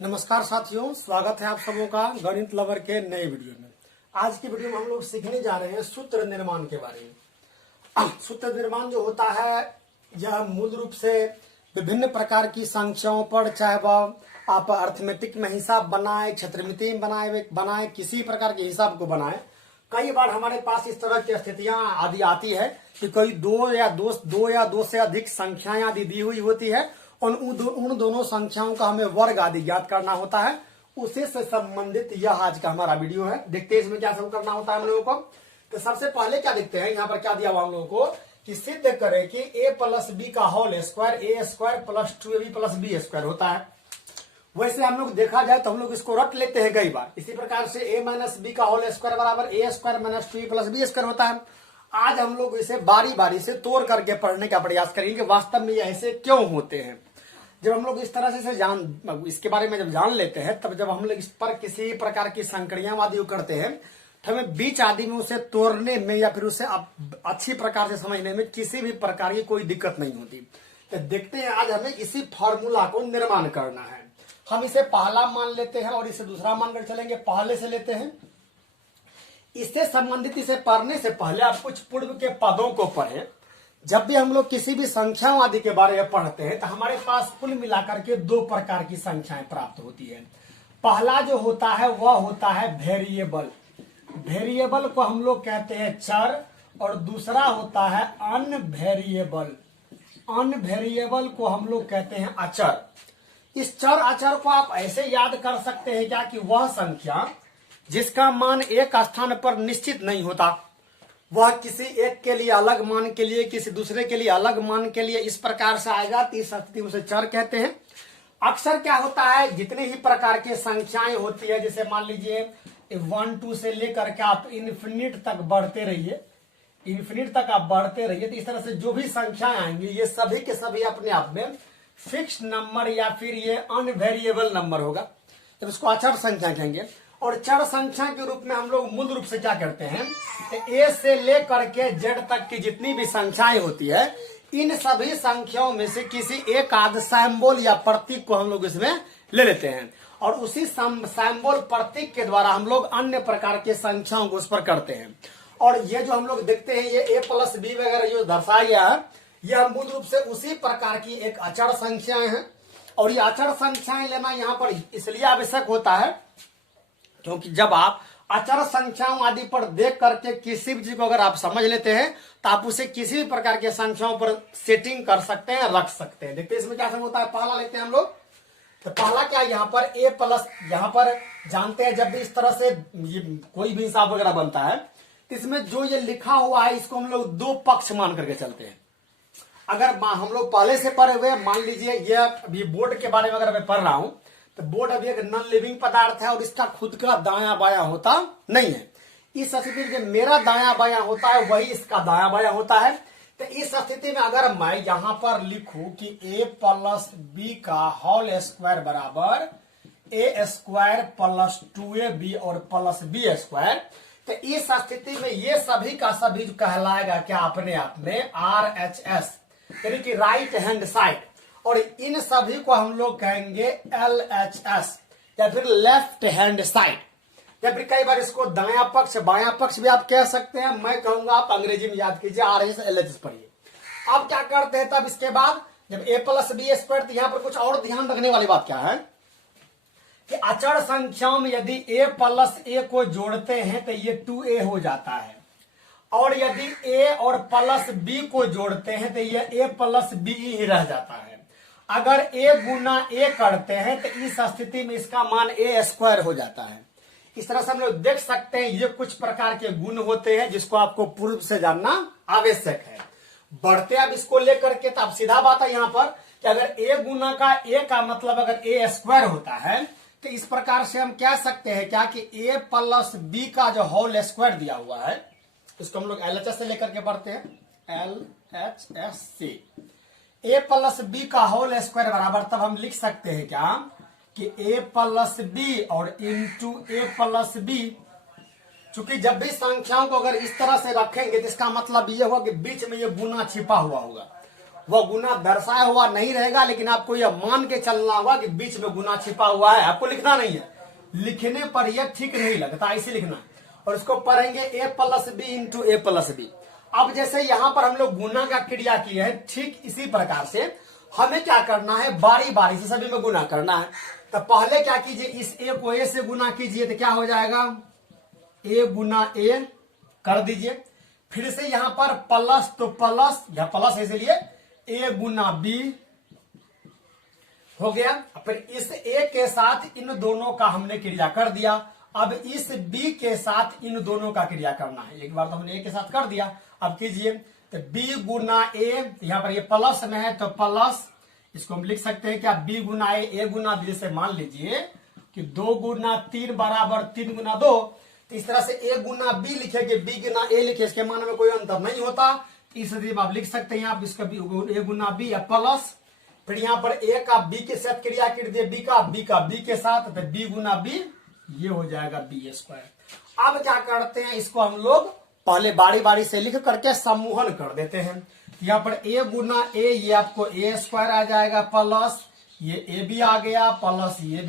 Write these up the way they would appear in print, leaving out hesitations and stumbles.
नमस्कार साथियों, स्वागत है आप सबों का गणित लवर के नए वीडियो में। आज की वीडियो में हम लोग सीखने जा रहे हैं सूत्र निर्माण के बारे में। सूत्र निर्माण जो होता है यह मूल रूप से विभिन्न प्रकार की संख्याओं पर, चाहे वह आप अर्थमेटिक में हिसाब बनाए, क्षेत्रमिति में बनाए किसी प्रकार के हिसाब को बनाए। कई बार हमारे पास इस तरह की स्थितियां आदि आती है कि कोई दो या दो से अधिक संख्याएं आदि दी हुई होती है और उन दोनों संख्याओं का हमें वर्ग आदि ज्ञात करना होता है। उसी से संबंधित यह आज का हमारा वीडियो है। देखते हैं इसमें क्या सब करना होता है हम लोगों को। तो सबसे पहले क्या देखते हैं, यहाँ पर क्या दिया हुआ हम लोगों को कि सिद्ध करें कि a प्लस बी का whole square A square plus 2ab plus B square होता है। वैसे हम लोग देखा जाए तो हम लोग इसको रट लेते हैं कई बार। इसी प्रकार से a माइनस बी का होल स्क्वायर बराबर A square minus 2a plus B square होता है। आज हम लोग इसे बारी बारी से तोड़ करके पढ़ने का प्रयास करेंगे वास्तव में ये ऐसे क्यों होते हैं। जब हम लोग इस तरह से इसके बारे में जब जान लेते हैं, तब जब हम लोग इस पर किसी प्रकार की संक्रियाएं आदि करते हैं तो हमें बीच आदि में उसे तोड़ने में या फिर उसे अच्छी प्रकार से समझने में किसी भी प्रकार की कोई दिक्कत नहीं होती। तो देखते हैं आज हमें इसी फॉर्मूला को निर्माण करना है। हम इसे पहला मान लेते हैं और इसे दूसरा मानकर चलेंगे। पहले से लेते हैं। इससे संबंधित इसे पढ़ने से पहले आप कुछ पूर्व के पदों को पढ़ें। जब भी हम लोग किसी भी संख्याओं आदि के बारे में पढ़ते हैं तो हमारे पास कुल मिलाकर के दो प्रकार की संख्याएं प्राप्त होती है। पहला जो होता है वह होता है वेरिएबल। वेरिएबल को हम लोग कहते हैं चर, और दूसरा होता है अनवेरिएबल। अनवेरिएबल को हम लोग कहते हैं अचर। इस चर अचर को आप ऐसे याद कर सकते हैं क्या कि वह संख्या जिसका मान एक स्थान पर निश्चित नहीं होता, वह किसी एक के लिए अलग मान के लिए, किसी दूसरे के लिए अलग मान के लिए इस प्रकार से आएगा तो इस स्थिति में उसे चर कहते हैं। अक्सर क्या होता है, जितने ही प्रकार के संख्याएं होती है, जैसे मान लीजिए 1 2 से लेकर के आप इन्फिनिट तक बढ़ते रहिए, इन्फिनिट तक आप बढ़ते रहिए, तो इस तरह से जो भी संख्याएं आएंगी ये सभी के सभी अपने आप में फिक्स नंबर या फिर ये अनवेरिएबल नंबर होगा, तो इसको अचर संख्या कहेंगे। और चर संख्या के रूप में हम लोग मूल रूप से क्या करते हैं, ए से लेकर के जेड तक की जितनी भी संख्याएं होती है, इन सभी संख्याओं में से किसी एक आध सिंबल या प्रतीक को हम लोग इसमें ले लेते हैं और उसी सिंबल प्रतीक के द्वारा हम लोग अन्य प्रकार के संख्याओं को उस पर करते हैं। और ये जो हम लोग देखते हैं ये a प्लस बी वगैरह जो दर्शाया गया है, यह मूल रूप से उसी प्रकार की एक अचर संख्याएं हैं। और ये अचर संख्याएं लेना यहाँ पर इसलिए आवश्यक होता है क्योंकि जब आप अचर संख्याओं आदि पर देख करके किसी भी चीज को अगर आप समझ लेते हैं तो आप उसे किसी भी प्रकार के संख्याओं पर सेटिंग कर सकते हैं, रख सकते हैं। देखते हैं इसमें क्या समझ होता है। पहला लेते हैं हम लोग। तो पहला क्या है, यहाँ पर a प्लस, यहाँ पर जानते हैं जब भी इस तरह से कोई भी हिसाब वगैरह बनता है तो इसमें जो ये लिखा हुआ है इसको हम लोग दो पक्ष मान करके चलते हैं। अगर हम लोग पहले से पढ़े हुए, मान लीजिए ये अभी बोर्ड के बारे में अगर मैं पढ़ रहा हूं तो बोर्ड अभी एक नॉन लिविंग पदार्थ है और इसका खुद का दायां बायां होता नहीं है। इस स्थिति में जो मेरा दायां बायां होता है वही इसका दायां बायां होता है। तो इस स्थिति में अगर मैं यहां पर लिखूं कि a प्लस बी का होल स्क्वायर बराबर a स्क्वायर प्लस 2ab और प्लस बी स्क्वायर, तो इस स्थिति में ये सभी का सभी जो कहलाएगा क्या अपने आप में RHS, यानी कि राइट हैंड साइड, और इन सभी को हम लोग कहेंगे LHS या फिर लेफ्ट हैंड साइड, या फिर कई बार इसको दायां पक्ष बायां पक्ष भी आप कह सकते हैं। मैं कहूंगा आप अंग्रेजी में याद कीजिए, RHS LHS पढ़िए। अब क्या करते हैं, तब इसके बाद जब a प्लस बी स्क्वायर, तो यहां पर कुछ और ध्यान रखने वाली बात क्या है कि अचर संख्याओं में यदि a प्लस a को जोड़ते हैं तो ये 2a हो जाता है, और यदि a और प्लस b को जोड़ते हैं तो ये a प्लस b ही रह जाता है। अगर a गुना a करते हैं तो इस स्थिति में इसका मान a स्क्वायर हो जाता है। इस तरह से हम लोग देख सकते हैं ये कुछ प्रकार के गुण होते हैं जिसको आपको पूर्व से जानना आवश्यक है। बढ़ते अब इसको लेकर के, तो अब सीधा बात है यहाँ पर कि अगर a गुना का a का मतलब अगर a स्क्वायर होता है तो इस प्रकार से हम कह सकते हैं क्या कि a प्लस b का जो होल स्क्वायर दिया हुआ है इसको हम लोग LHS से लेकर के पढ़ते हैं, LHS से a प्लस बी का होल स्क्वायर बराबर, तब हम लिख सकते हैं क्या कि a प्लस बी और इंटू a प्लस बी। चूंकि जब भी संख्याओं को अगर इस तरह से रखेंगे तो इसका मतलब ये होगा कि बीच में ये गुना छिपा हुआ होगा वह गुना दर्शाया हुआ नहीं रहेगा, लेकिन आपको यह मान के चलना होगा कि बीच में गुना छिपा हुआ है। आपको लिखना नहीं है, लिखने पर यह ठीक नहीं लगता, ऐसे लिखना है। और इसको पढ़ेंगे a plus B into A plus B. अब जैसे यहां पर हम लोग गुना का क्रिया किए हैं, ठीक इसी प्रकार से हमें क्या करना है, बारी बारी से सभी में गुना करना है। तो पहले क्या कीजिए, इस a को a से गुना कीजिए, तो क्या हो जाएगा, a गुना a कर दीजिए। फिर से यहां पर प्लस, तो प्लस, यह प्लस है इसलिए a गुना b हो गया। फिर इस a के साथ इन दोनों का हमने क्रिया कर दिया। अब इस b के साथ इन दोनों का क्रिया करना है। एक बार तो हमने a के साथ कर दिया, अब कीजिए, तो b गुना a, यहां पर ये प्लस में है तो प्लस, इसको हम लिख सकते हैं क्या, b Guna a Guna b। से मान लीजिए कि 2 गुना 3 बराबर 3 गुना 2, तो इस तरह से a गुना b लिखेंगे, b गुना a लिखे, इसके मान में कोई अंतर नहीं होता, इसलिए आप लिख सकते हैं आप इसका a गुना b या प्लस। फिर यहाँ पर a का b के साथ क्रिया कर दिए, b का b के साथ, तो b गुना b, ये हो जाएगा b स्क्वायर। अब क्या करते हैं, इसको हम लोग पहले बारी बारी से लिख करके समूहन कर देते हैं। यहाँ पर a गुना a, ये आपको a स्क्वायर आ जाएगा, प्लस ये a भी आ गया, प्लस ये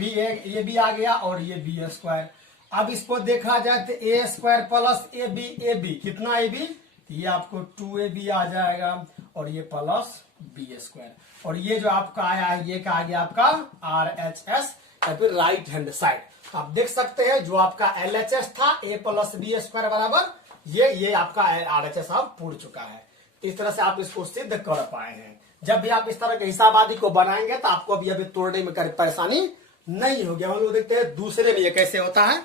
भी आ गया, और ये b स्क्वायर। अब इसको देखा जाए तो a square plus A B कितना a b, ये आपको 2ab आ जाएगा, और ये प्लस b स्क्वायर। और ये जो आपका आया है, ये का आ गया आपका RHS या फिर राइट हैंड साइड। आप देख सकते हैं जो आपका LHS था a प्लस b स्क्वायर बराबर ये आपका RHS अब पूर चुका है। इस तरह से आप इसको सिद्ध कर पाए हैं। जब भी आप इस तरह के हिसाब आदि को बनाएंगे तो आपको अभी तोड़ने में परेशानी नहीं होगी। हम लोग देखते हैं दूसरे में ये कैसे होता है।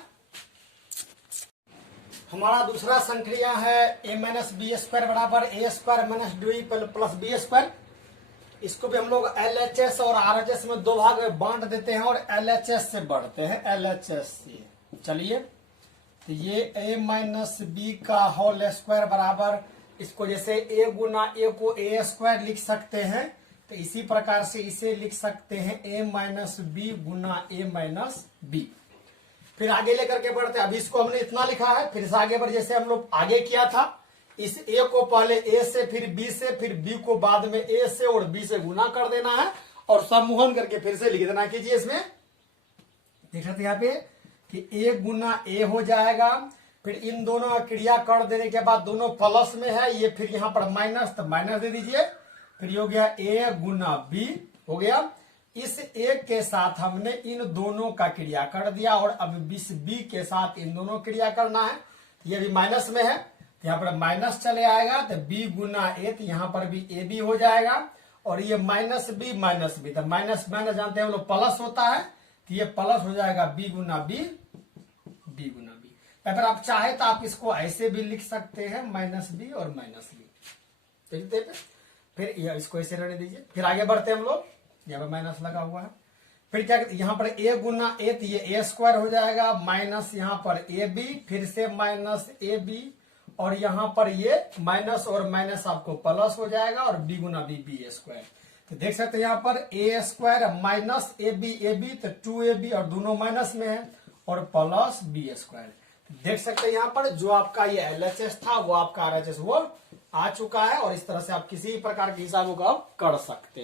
हमारा दूसरा संक्रिया है a माइनस बी स्क्वायर बराबर a square minus D plus B square. इसको भी हम लोग LHS और RHS में दो भाग में बांट देते हैं और LHS से बढ़ते हैं, LHS से। चलिए, तो ये a माइनस बी का होल स्क्वायर बराबर, इसको जैसे a गुना a को a स्क्वायर लिख सकते हैं, तो इसी प्रकार से इसे लिख सकते हैं a माइनस बी गुना a माइनस बी। फिर आगे लेकर के बढ़ते हैं। अभी इसको हमने इतना लिखा है, फिर इस आगे पर जैसे हम लोग आगे किया था, इस a को पहले a से, फिर b से, फिर b को बाद में a से और b से गुना कर देना है और समूहन करके फिर से लिख देना। कीजिए, इसमें देख सकते हैं यहाँ पे कि a गुना a हो जाएगा। फिर इन दोनों का क्रिया कर देने के बाद दोनों प्लस में है, ये फिर यहाँ पर माइनस, तो माइनस दे दीजिए। फिर हो गया a गुना b हो गया। इस a के साथ हमने इन दोनों का क्रिया कर दिया और अब इस b के साथ इन दोनों क्रिया करना है। ये भी माइनस में है, यहाँ पर माइनस चले आएगा, तो b गुना a, तो यहाँ पर भी a b हो जाएगा। और ये माइनस b, तो माइनस माइनस जानते हैं हम लोग प्लस होता है, तो ये प्लस हो जाएगा b गुना b, b गुना b। या फिर आप चाहे तो आप इसको ऐसे भी लिख सकते हैं, माइनस b और माइनस b। देखते हैं, फिर इसको ऐसे रहने दीजिए। फिर आगे बढ़ते हैं हम लोग, यहाँ पर माइनस लगा हुआ है। फिर क्या, यहाँ पर a गुना a, तो ये a स्क्वायर हो जाएगा, माइनस यहाँ पर ab, फिर से माइनस ab, और यहाँ पर ये माइनस और माइनस आपको प्लस हो जाएगा, और b गुना b, b स्क्वायर। तो देख सकते हैं यहाँ पर a स्क्वायर माइनस ab, तो 2ab, और दोनों माइनस में है, और प्लस b स्क्वायर। देख सकते हैं यहाँ पर जो आपका ये LHS था वो आपका RHS वो आ चुका है। और इस तरह से आप किसी प्रकार के हिसाबों का कर सकते हैं।